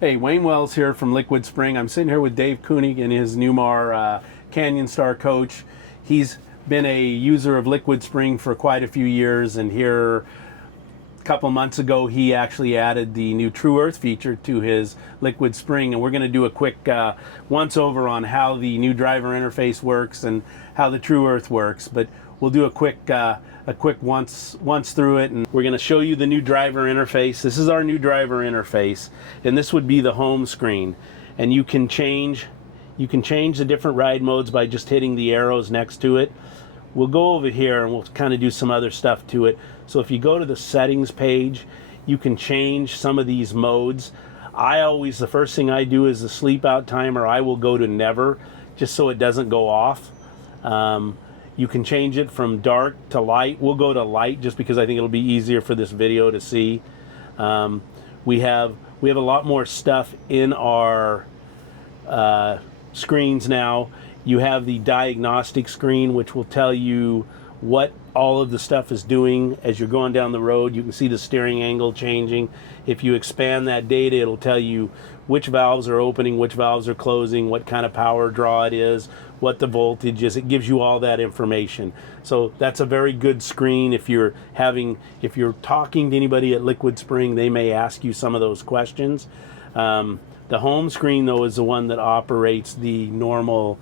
Hey, Wayne Wells here from LiquidSpring. I'm sitting here with Dave Koenig and his Newmar Canyon Star coach. He's been a user of LiquidSpring for quite a few years, and here a couple months ago he actually added the new Tru-Earth feature to his LiquidSpring, and we're going to do a quick once over on how the new driver interface works and how the Tru-Earth works. But we'll do a quick once through it, and we're going to show you the new driver interface. This is our new driver interface, and this would be the home screen, and you can change the different ride modes by just hitting the arrows next to it. We'll go over here and we'll kind of do some other stuff to it. So if you go to the settings page, you can change some of these modes. The first thing I do is the sleep out timer. I will go to never, just so it doesn't go off. You can change it from dark to light. We'll go to light just because I think it'll be easier for this video to see. We have a lot more stuff in our screens now. You have the diagnostic screen, which will tell you what all of the stuff is doing as you're going down the road. You can see the steering angle changing. If you expand that data, it'll tell you which valves are opening, which valves are closing, what kind of power draw it is, what the voltage is. It gives you all that information. So that's a very good screen. If you're talking to anybody at LiquidSpring, they may ask you some of those questions. The home screen, though, is the one that operates the normal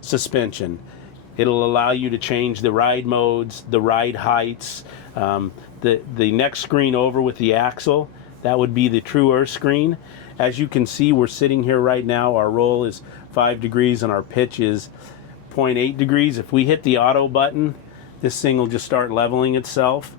suspension. It'll allow you to change the ride modes, the ride heights. The next screen over with the axle, that would be the Tru-Earth screen. As you can see, we're sitting here right now. Our roll is 5 degrees and our pitch is 0.8 degrees. If we hit the auto button, this thing will just start leveling itself.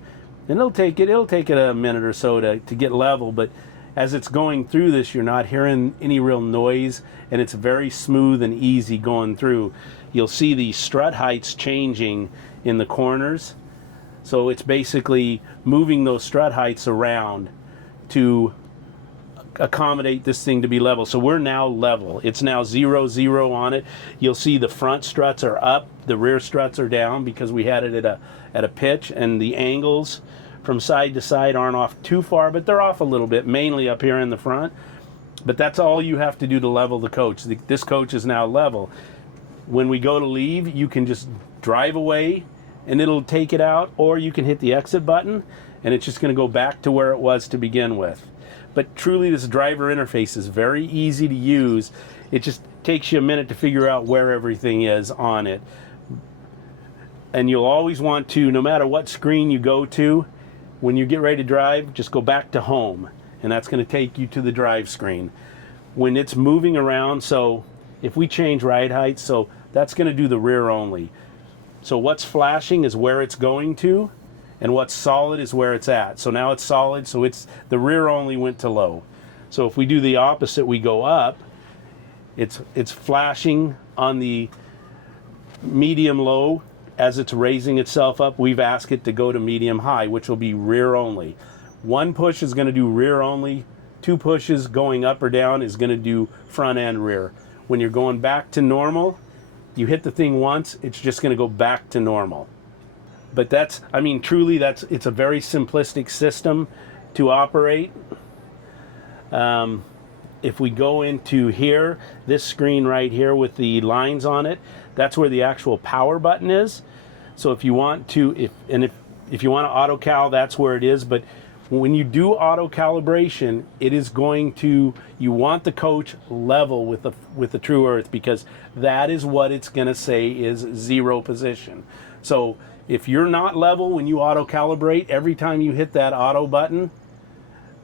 And it'll take it a minute or so to get level, but as it's going through this, you're not hearing any real noise, and it's very smooth and easy going through. You'll see the strut heights changing in the corners. So it's basically moving those strut heights around to accommodate this thing to be level. So we're now level. It's now 0, 0 on it. You'll see the front struts are up, the rear struts are down because we had it at a pitch, and the angles from side to side aren't off too far, but they're off a little bit, mainly up here in the front. But that's all you have to do to level the coach. This coach is now level. When we go to leave, you can just drive away and it'll take it out, or you can hit the exit button and it's just going to go back to where it was to begin with. But truly, this driver interface is very easy to use. It just takes you a minute to figure out where everything is on it. And you'll always want to, no matter what screen you go to, when you get ready to drive, just go back to home, and that's going to take you to the drive screen. When it's moving around, so if we change ride height, so that's going to do the rear only. So what's flashing is where it's going to, and what's solid is where it's at. So now it's solid, so the rear only went to low. So if we do the opposite, we go up, it's flashing on the medium low. As it's raising itself up, we've asked it to go to medium high, which will be rear only. One push is going to do rear only. 2 pushes going up or down is going to do front and rear. When you're going back to normal, you hit the thing once, it's just going to go back to normal. But truly, it's a very simplistic system to operate. If we go into here, this screen right here with the lines on it, that's where the actual power button is. So if you want to, if you want to auto cal, that's where it is. But when you do auto calibration, it is going to, you want the coach level with the Tru-Earth, because that is what it's going to say is 0 position. So if you're not level when you auto calibrate, every time you hit that auto button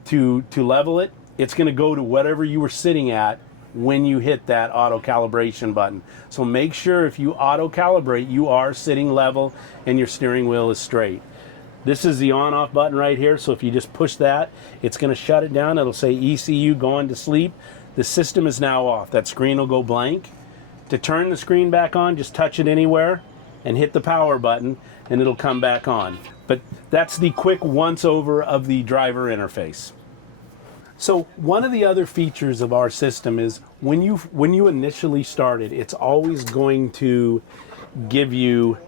to level it, it's going to go to whatever you were sitting at when you hit that auto calibration button. So make sure if you auto calibrate, you are sitting level and your steering wheel is straight. This is the on off button right here. So if you just push that, it's going to shut it down. It'll say ECU going to sleep. The system is now off. That screen will go blank. To turn the screen back on, just touch it anywhere and hit the power button and it'll come back on. But that's the quick once over of the driver interface. So one of the other features of our system is when you initially start it, it's always going to give you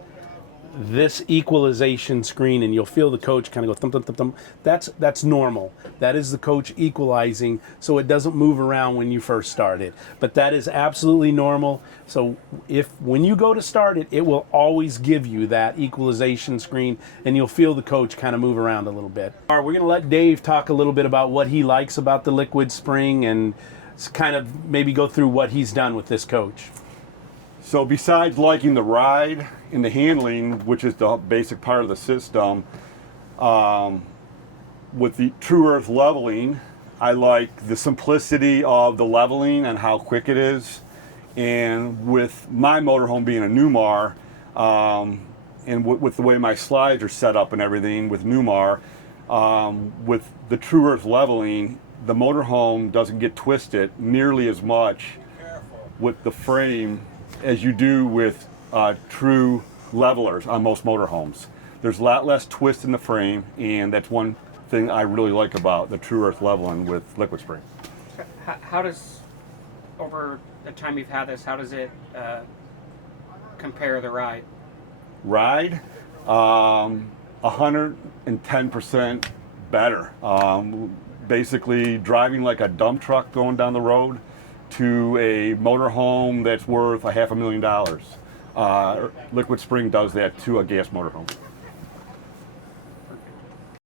this equalization screen, and you'll feel the coach kind of go thump, thump, thump, thump. That's normal. That is the coach equalizing, so it doesn't move around when you first start it. But that is absolutely normal. So when you go to start it, it will always give you that equalization screen, and you'll feel the coach kind of move around a little bit. All right, we're going to let Dave talk a little bit about what he likes about the LiquidSpring and kind of maybe go through what he's done with this coach. So besides liking the ride and the handling, which is the basic part of the system, with the Tru-Earth Leveling, I like the simplicity of the leveling and how quick it is. And with my motorhome being a Newmar, and with the way my slides are set up and everything with Newmar, with the Tru-Earth Leveling, the motorhome doesn't get twisted nearly as much with the frame as you do with true levelers on most motorhomes. There's a lot less twist in the frame, and that's one thing I really like about the Tru-Earth Leveling with LiquidSpring. How does, over the time you've had this, how does it compare the ride? Ride, 110% better. Basically driving like a dump truck going down the road to a motorhome that's worth $500,000. LiquidSpring does that to a gas motorhome.